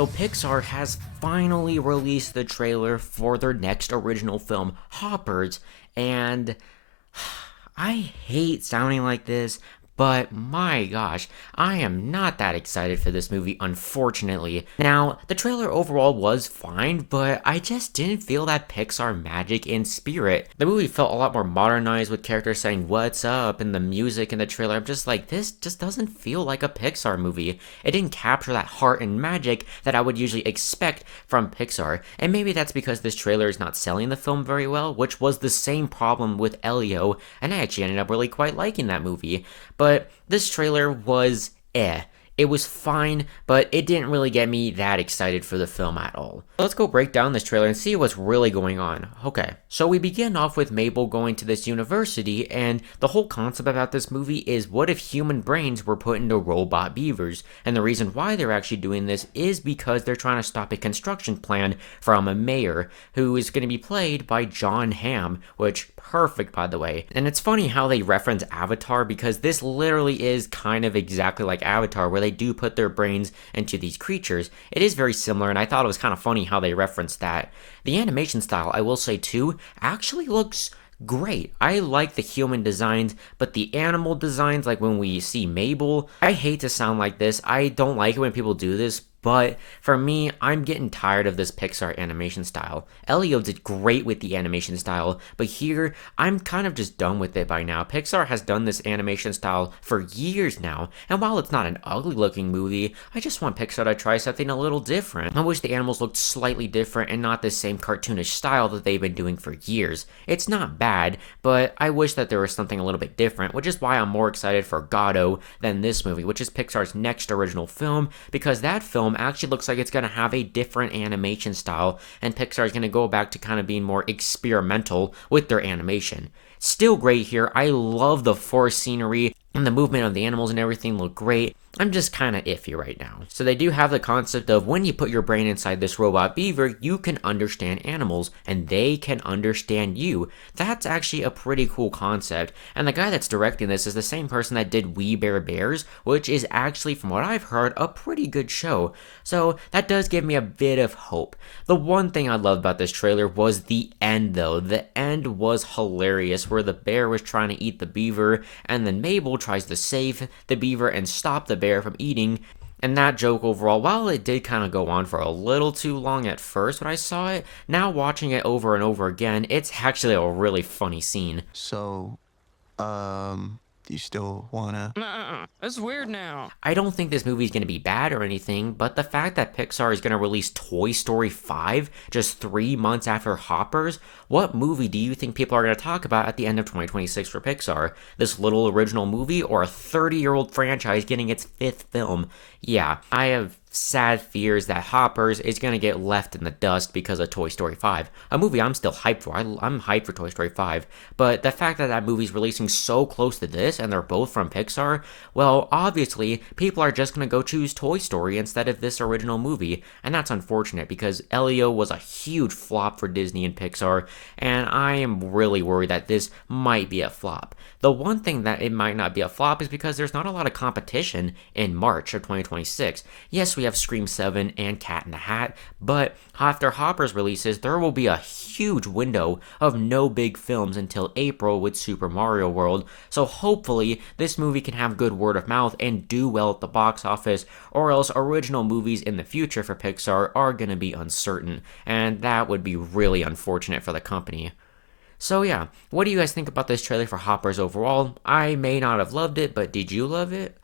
So Pixar has finally released the trailer for their next original film, Hoppers, and I hate sounding like this, but my gosh, I am not that excited for this movie, unfortunately. Now, the trailer overall was fine, but I just didn't feel that Pixar magic in spirit. The movie felt a lot more modernized with characters saying what's up and the music in the trailer. I'm just like, this just doesn't feel like a Pixar movie. It didn't capture that heart and magic that I would usually expect from Pixar. And maybe that's because this trailer is not selling the film very well, which was the same problem with Elio, and I actually ended up really quite liking that movie. But this trailer was It was fine, but it didn't really get me that excited for the film at all. Let's go break down this trailer and see what's really going on. Okay, so we begin off with Mabel going to this university, and the whole concept about this movie is what if human brains were put into robot beavers? And the reason why they're actually doing this is because they're trying to stop a construction plan from a mayor, who is going to be played by John Hamm, which perfect by the way. And it's funny how they reference Avatar, because this literally is kind of exactly like Avatar, where they do put their brains into these creatures. It is very similar, and I thought it was kind of funny how they referenced that. The animation style, I will say too, actually looks great. I like the human designs, but the animal designs, like when we see Mabel, I hate to sound like this, I don't like it when people do this, but for me, I'm getting tired of this Pixar animation style. Elio did great with the animation style, but here, I'm kind of just done with it by now. Pixar has done this animation style for years now, and while it's not an ugly looking movie, I just want Pixar to try something a little different. I wish the animals looked slightly different and not the same cartoonish style that they've been doing for years. It's not bad, but I wish that there was something a little bit different, which is why I'm more excited for Godot than this movie, which is Pixar's next original film, because that film actually looks like it's going to have a different animation style, and Pixar is going to go back to kind of being more experimental with their animation. Still great here. I love the forest scenery, and the movement of the animals and everything look great. I'm just kind of iffy right now. So they do have the concept of when you put your brain inside this robot beaver, you can understand animals, and they can understand you. That's actually a pretty cool concept, and the guy that's directing this is the same person that did We Bare Bears, which is actually, from what I've heard, a pretty good show. So that does give me a bit of hope. The one thing I loved about this trailer was the end though. The end was hilarious, where the bear was trying to eat the beaver, and then Mabel tries to save the beaver and stop the bear from eating. And that joke overall, while it did kind of go on for a little too long at first when I saw it, now watching it over and over again, it's actually a really funny scene. So, do you still wanna? That's weird now. I don't think this movie is going to be bad or anything, but the fact that Pixar is going to release Toy Story 5 just 3 months after Hoppers, what movie do you think people are going to talk about at the end of 2026 for Pixar? This little original movie, or a 30-year-old franchise getting its 5th film? Yeah, I have sad fears that Hoppers is going to get left in the dust because of Toy Story 5, a movie I'm still hyped for. I'm hyped for Toy Story 5, but the fact that that movie's releasing so close to this, and they're both from Pixar, well, obviously, people are just going to go choose Toy Story instead of this original movie, and that's unfortunate because Elio was a huge flop for Disney and Pixar, and I am really worried that this might be a flop. The one thing that it might not be a flop is because there's not a lot of competition in March of 2026. Yes, we have Scream 7 and Cat in the Hat, but after Hopper's releases, there will be a huge window of no big films until April with Super Mario World, so hopefully this movie can have good word of mouth and do well at the box office, or else original movies in the future for Pixar are going to be uncertain, and that would be really unfortunate for the company. So yeah, what do you guys think about this trailer for Hoppers overall? I may not have loved it, but did you love it?